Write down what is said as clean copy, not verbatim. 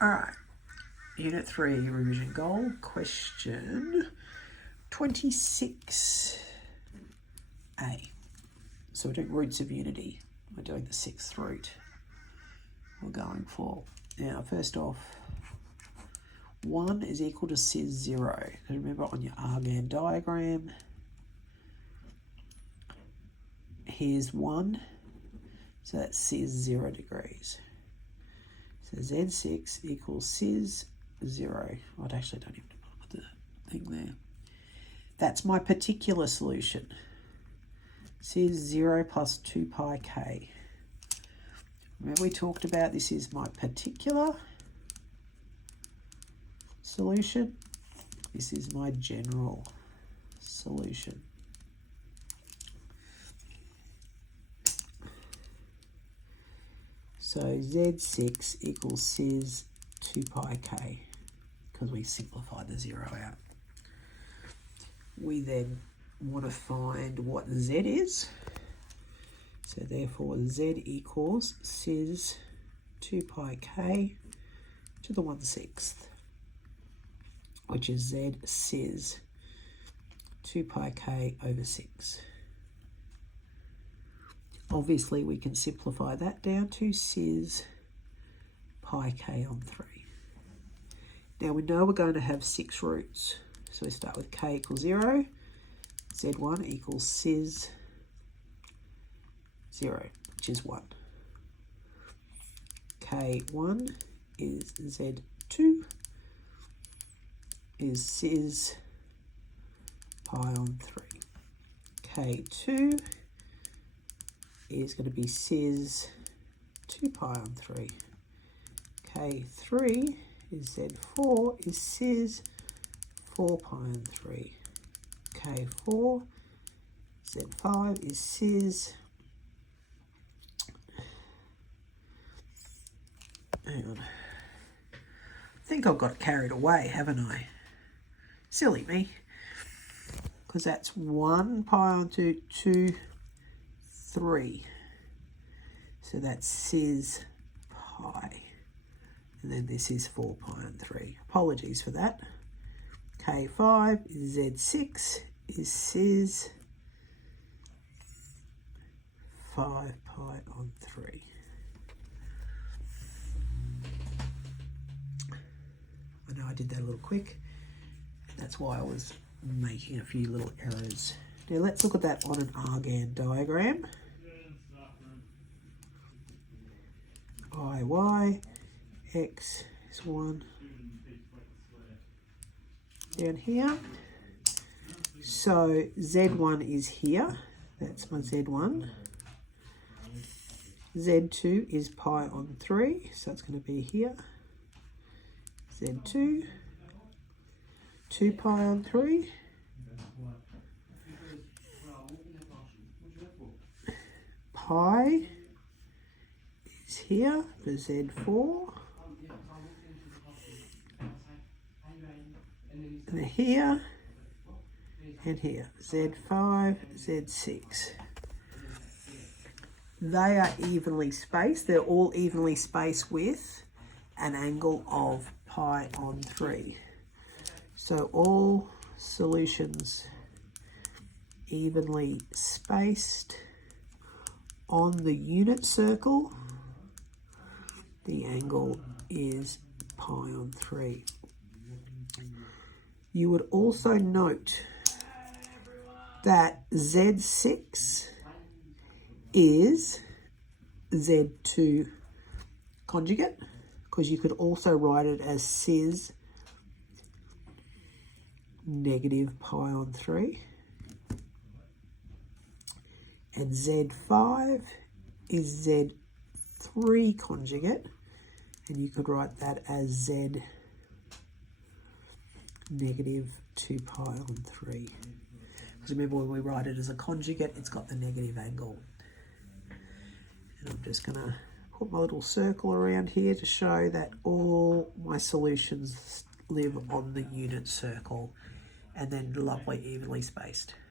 All right, Unit 3 revision goal, question 26a. So we're doing roots of unity. We're doing the sixth root we're going for. Now, first off, 1 is equal to cis 0. And remember on your Argand diagram, here's 1, so that's cis 0 degrees. So Z6 equals cis 0. I actually don't even put the thing there. That's my particular solution. Cis 0 plus 2 pi k. Remember we talked about this is my particular solution. This is my general solution. So Z6 equals cis 2 pi k, because we simplified the 0 out. We then want to find what Z is. So therefore Z equals cis 2 pi k to the 1/6, which is Z cis 2 pi k over 6. Obviously, we can simplify that down to cis pi k on 3. Now, we know we're going to have 6 roots. So we start with k equals 0. Z1 equals cis 0, which is 1. K1 is Z2 is cis pi on 3. K2 is going to be cis 2 pi on 3. K3 is Z4 is cis 4 pi on 3. K4, Z5 is cis, hang on, I think I've got carried away, haven't I? Silly me, because that's 1 pi on 2, 3. So that's cis pi. And then this is 4 pi on 3. Apologies for that. K5 is Z6 is cis 5 pi on 3. I know I did that a little quick. That's why I was making a few little errors. Now let's look at that on an Argand diagram. IY, X is 1 down here. So Z1 is here. That's my Z1. Z2 is pi on 3. So it's going to be here. Z2. 2 pi on 3. Pi is here for Z4. And here and here, Z5, Z6. They are evenly spaced. They're all evenly spaced with an angle of pi on 3. So all solutions evenly spaced on the unit circle. The angle is pi on 3. You would also note that Z6 is Z2 conjugate, because you could also write it as cis negative pi on 3. And Z5 is Z3 conjugate, and you could write that as Z negative 2 pi on 3. Because remember, when we write it as a conjugate, it's got the negative angle. And I'm just going to put my little circle around here to show that all my solutions live on the unit circle, and then lovely evenly spaced.